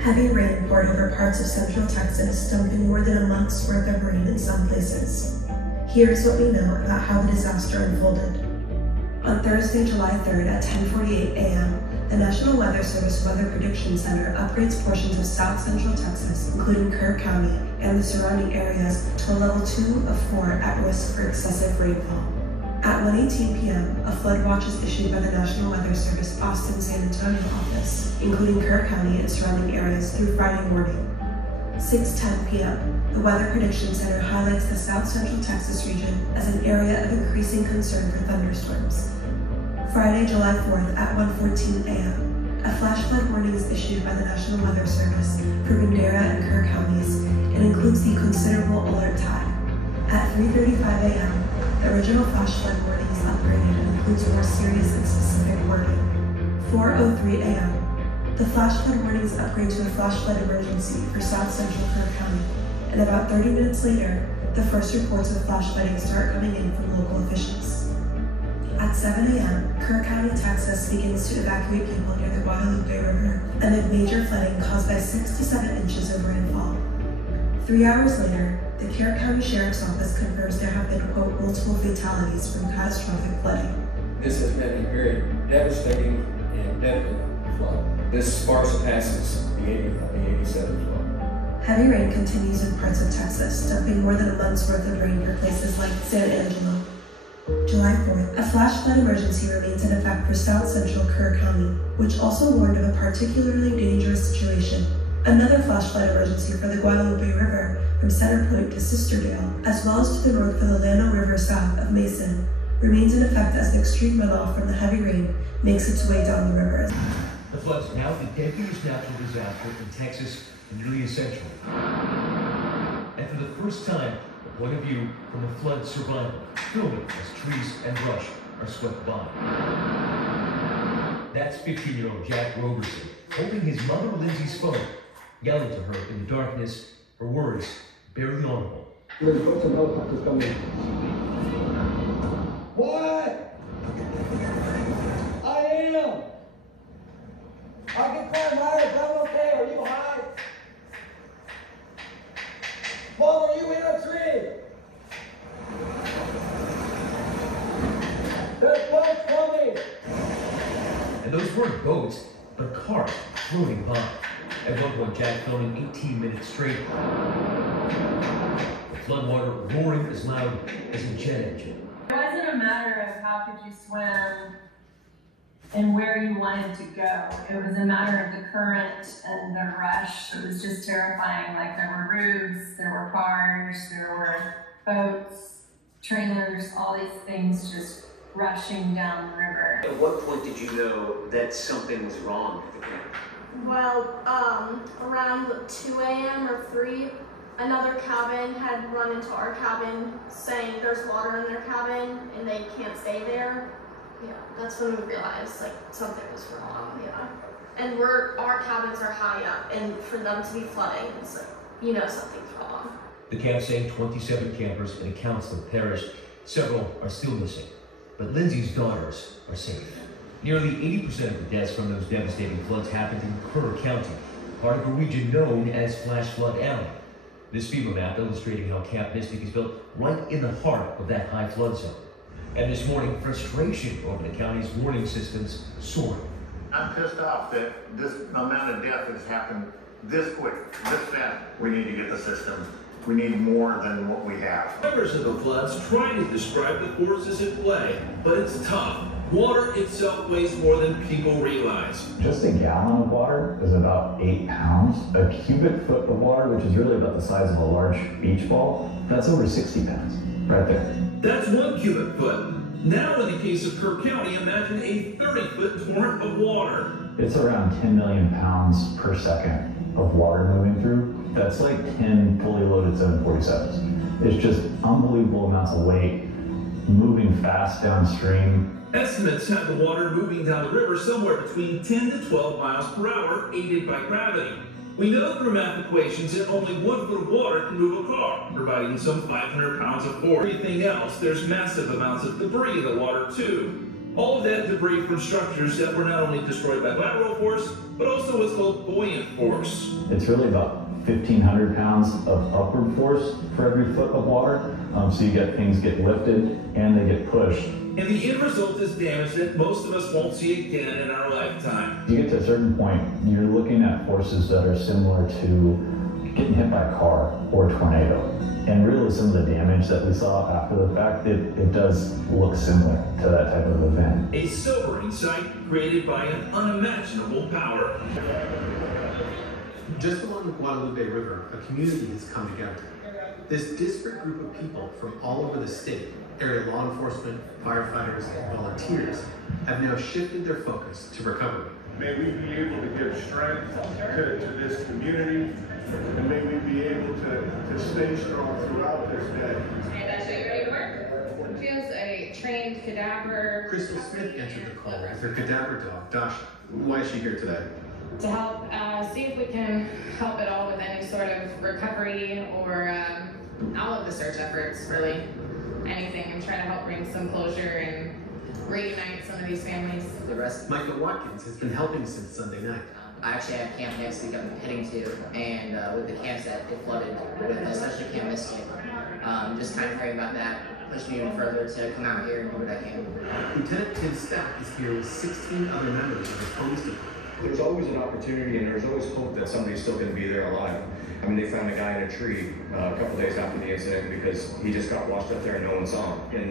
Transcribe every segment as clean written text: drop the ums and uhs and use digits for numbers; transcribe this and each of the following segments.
Heavy rain poured over parts of central Texas, dumping more than a month's worth of rain in some places. Here's what we know about how the disaster unfolded. On Thursday, July 3rd at 10:48 a.m., the National Weather Service Weather Prediction Center upgrades portions of south central Texas, including Kerr County and the surrounding areas, to a level 2 of 4 at risk for excessive rainfall. At 1:18 p.m., a flood watch is issued by the National Weather Service Austin San Antonio office, including Kerr County and surrounding areas through Friday morning. 6:10 p.m., the Weather Prediction Center highlights the south central Texas region as an area of increasing concern for thunderstorms. Friday, July 4th at 1:14 a.m., a flash flood warning is issued by the National Weather Service for Bandera and Kerr counties and includes the considerable alert tide. At 3:35 a.m., the original flash flood warning is upgraded and includes more serious and specific wording. 4:03 a.m., the flash flood warning is upgraded to a flash flood emergency for south central Kerr County, and about 30 minutes later, the first reports of flash flooding start coming in from local officials. At 7 a.m., Kerr County, Texas begins to evacuate people near the Guadalupe River amid major flooding caused by 6 to 7 inches of rainfall. 3 hours later, the Kerr County Sheriff's Office confirms there have been, quote, multiple fatalities from catastrophic flooding. This has been a very devastating and deadly flood. This far surpasses the 87 flood. Heavy rain continues in parts of Texas, dumping more than a month's worth of rain for places like San Angelo. July 4th, a flash flood emergency remains in effect for south central Kerr County, which also warned of a particularly dangerous situation. Another flash flood emergency for the Guadalupe River from Center Point to Sisterdale, as well as to the north for the Llano River south of Mason, remains in effect as the extreme runoff from the heavy rain makes its way down the river. The flood is now the deadliest natural disaster in Texas in nearly a century. And for the first time, a point of view from a flood survivor, filming as trees and brush are swept by. That's 15-year-old Jack Roberson holding his mother Lindsay's phone, yelling to her in the darkness, her words barely audible. Put some helicopters coming. What? I am. I can climb higher, but I'm okay. Are you high? Mom, are you in a tree? There's boats coming. And those weren't boats, but cars floating by. At one point, Jack filming 18 minutes straight. The floodwater roaring as loud as a jet engine. It wasn't a matter of how could you swim and where you wanted to go. It was a matter of the current and the rush. It was just terrifying. Like there were roofs, there were cars, there were boats, trailers, all these things just rushing down the river. At what point did you know that something was wrong at the camp? Well, around 2 a.m. or 3, another cabin had run into our cabin saying there's water in their cabin and they can't stay there. Yeah, that's when we realized like something was wrong, yeah. And our cabins are high up, and for them to be flooding, it's like, you know something's wrong. The camp saying 27 campers and a counselor perished. Several are still missing, but Lindsay's daughters are safe. Nearly 80% of the deaths from those devastating floods happened in Kerr County, part of a region known as Flash Flood Alley. This FEMA map illustrating how Camp Mystic is built right in the heart of that high flood zone. And this morning, frustration over the county's warning systems soared. I'm pissed off that this amount of death has happened this quick, this fast. We need to get the system. We need more than what we have. Members of the floods try to describe the forces at play, but it's tough. Water itself weighs more than people realize. Just a gallon of water is about 8 pounds. A cubic foot of water, which is really about the size of a large beach ball, that's over 60 pounds, right there. That's 1 cubic foot. Now in the case of Kerr County, imagine a 30-foot torrent of water. It's around 10 million pounds per second of water moving through. That's like 10 fully loaded 747s. It's just unbelievable amounts of weight moving fast downstream. Estimates have the water moving down the river somewhere between 10 to 12 miles per hour, aided by gravity. We know through math equations that only 1 foot of water can move a car, providing some 500 pounds of force. Everything else, there's massive amounts of debris in the water too. All of that debris from structures that were not only destroyed by lateral force, but also what's called buoyant force. It's really about 1,500 pounds of upward force for every foot of water. So you get things get lifted and they get pushed. And the end result is damage that most of us won't see again in our lifetime. You get to a certain point, you're looking at forces that are similar to getting hit by a car or a tornado. And really some of the damage that we saw after the fact, it does look similar to that type of event. A sobering sight created by an unimaginable power. Just along the Guadalupe River, a community has come together. This disparate group of people from all over the state, area law enforcement, firefighters, and volunteers, have now shifted their focus to recovery. May we be able to give strength to this community, and may we be able to stay strong throughout this day. And Dasha, you ready to work? She has a trained cadaver. Crystal Smith answered the call with her cadaver dog, Dasha. Why is she here today? To help see if we can help at all with any sort of recovery or all of the search efforts, really. Anything, and try to help bring some closure and reunite some of these families. The rest. Micah Watkins has been helping since Sunday night. I actually have camp next week I'm heading to, and with the camps that it flooded, with especially Camp Mystic, just kind of praying about that, push me even further to come out here and do what I can. Lieutenant Tim Stack is here with 16 other members of his police department. There's always an opportunity and there's always hope that somebody's still going to be there alive. I mean, they found a guy in a tree a couple days after the incident because he just got washed up there and no one saw him. And,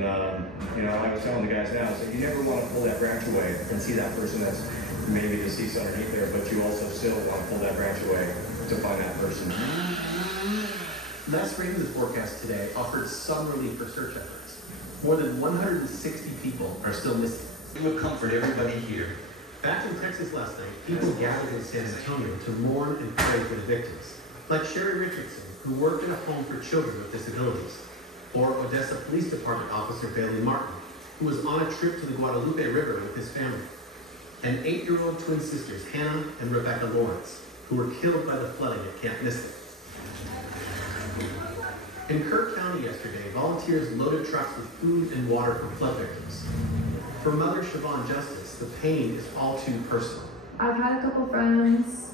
you know, I was telling the guys now, I said, you never want to pull that branch away and see that person that's maybe deceased underneath there, but you also still want to pull that branch away to find that person. Last Ravens forecast today offered some relief for search efforts. More than 160 people are still missing. It will comfort everybody here. Back in Texas last night, people gathered in San Antonio to mourn and pray for the victims, like Sherry Richardson, who worked in a home for children with disabilities, or Odessa Police Department Officer Bailey Martin, who was on a trip to the Guadalupe River with his family, and 8-year-old twin sisters Hannah and Rebecca Lawrence, who were killed by the flooding at Camp Mystic. In Kirk County yesterday, volunteers loaded trucks with food and water for flood victims. For Mother Siobhan Justice, the pain is all too personal. I've had a couple friends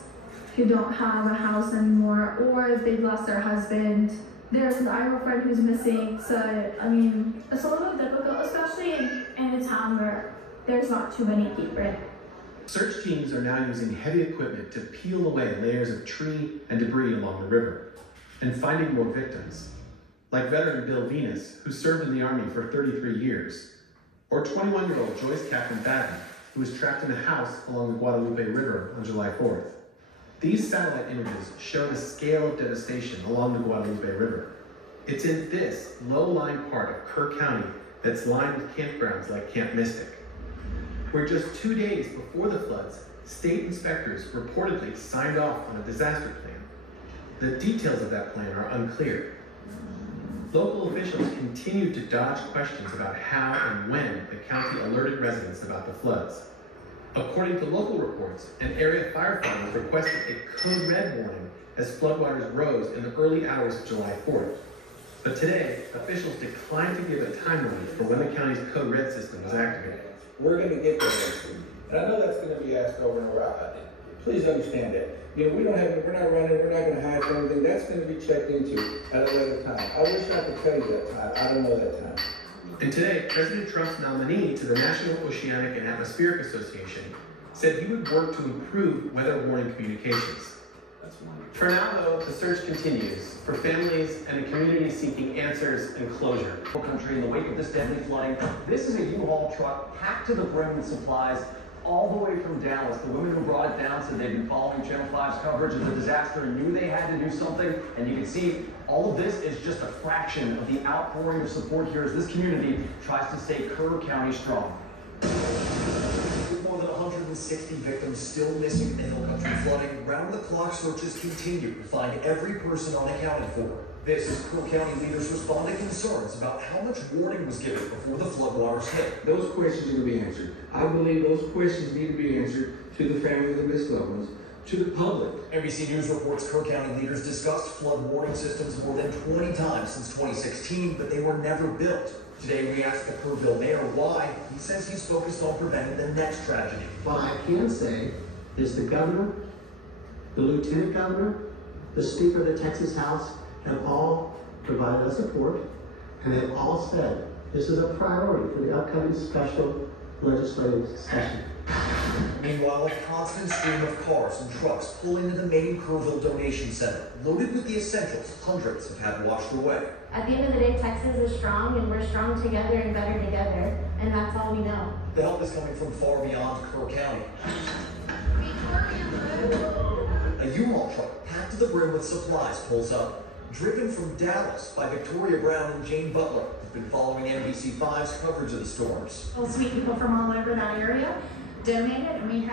who don't have a house anymore, or they've lost their husband. There's an Iowa friend who's missing, so I mean, it's a little difficult, especially in a town where there's not too many people. Search teams are now using heavy equipment to peel away layers of tree and debris along the river, and finding more victims, like veteran Bill Venus, who served in the Army for 33 years, or 21-year-old Joyce Catherine Batten, who was trapped in a house along the Guadalupe River on July 4th. These satellite images show the scale of devastation along the Guadalupe River. It's in this low-lying part of Kirk County that's lined with campgrounds like Camp Mystic, where just 2 days before the floods, state inspectors reportedly signed off on a disaster plan. The details of that plan are unclear. Local officials continue to dodge questions about how and when the county alerted residents about the floods. According to local reports, an area firefighters requested a code red warning as floodwaters rose in the early hours of July 4th. But today, officials declined to give a time limit for when the county's code red system was activated. We're going to get there. And I know that's going to be asked over and over. Please understand that. You know, we're not running, we're not going to hide from anything. That's going to be checked into at a later time. I wish I could tell you that time. I don't know that time. And today, President Trump's nominee to the National Oceanic and Atmospheric Association said he would work to improve weather warning communications. For now, though, the search continues for families and a community seeking answers and closure. Country in the wake of this deadly flooding, this is a U-Haul truck packed to the brim with supplies all the way from Dallas. The women who brought it down said they'd been following Channel 5's coverage of the disaster and knew they had to do something. And you can see all of this is just a fraction of the outpouring of support here as this community tries to stay Kerr County strong. With more than 160 victims still missing in the Hill Country flooding, round-the-clock searches continue to find every person unaccounted for. This is Kerr County leaders respond to concerns about how much warning was given before the floodwaters hit. Those questions need to be answered. I believe those questions need to be answered to the family of the missed loved ones, to the public. NBC News reports Kerr County leaders discussed flood warning systems more than 20 times since 2016, but they were never built. Today we asked the Kerrville mayor why. He says he's focused on preventing the next tragedy. What I can say is the governor, the lieutenant governor, the speaker of the Texas House have all provided us support, and they've all said this is a priority for the upcoming special legislative session. Meanwhile, a constant stream of cars and trucks pull into the main Kerrville donation center, loaded with the essentials hundreds have had washed away. At the end of the day, Texas is strong, and we're strong together and better together, and that's all we know. The help is coming from far beyond Kerr County. A U-Haul truck packed to the brim with supplies pulls up. Driven from Dallas by Victoria Brown and Jane Butler, who've been following NBC5's coverage of the storms. Well, sweet people from all over that area donated, and we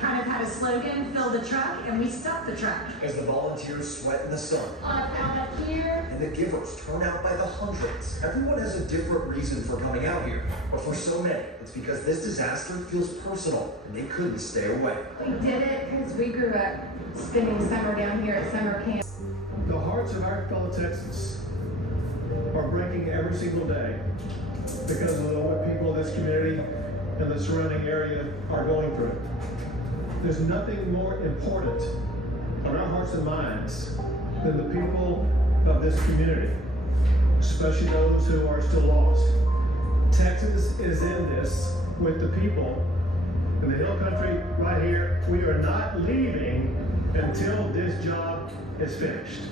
kind of had a slogan, fill the truck, and we stuffed the truck. As the volunteers sweat in the sun. Out up here. And the givers turn out by the hundreds. Everyone has a different reason for coming out here. But for so many, it's because this disaster feels personal, and they couldn't stay away. We did it because we grew up spending summer down here at summer camp. The hearts of our fellow Texans are breaking every single day because of what people of this community and the surrounding area are going through. There's nothing more important on our hearts and minds than the people of this community, especially those who are still lost. Texas is in this with the people in the hill country right here. We are not leaving until this job is finished.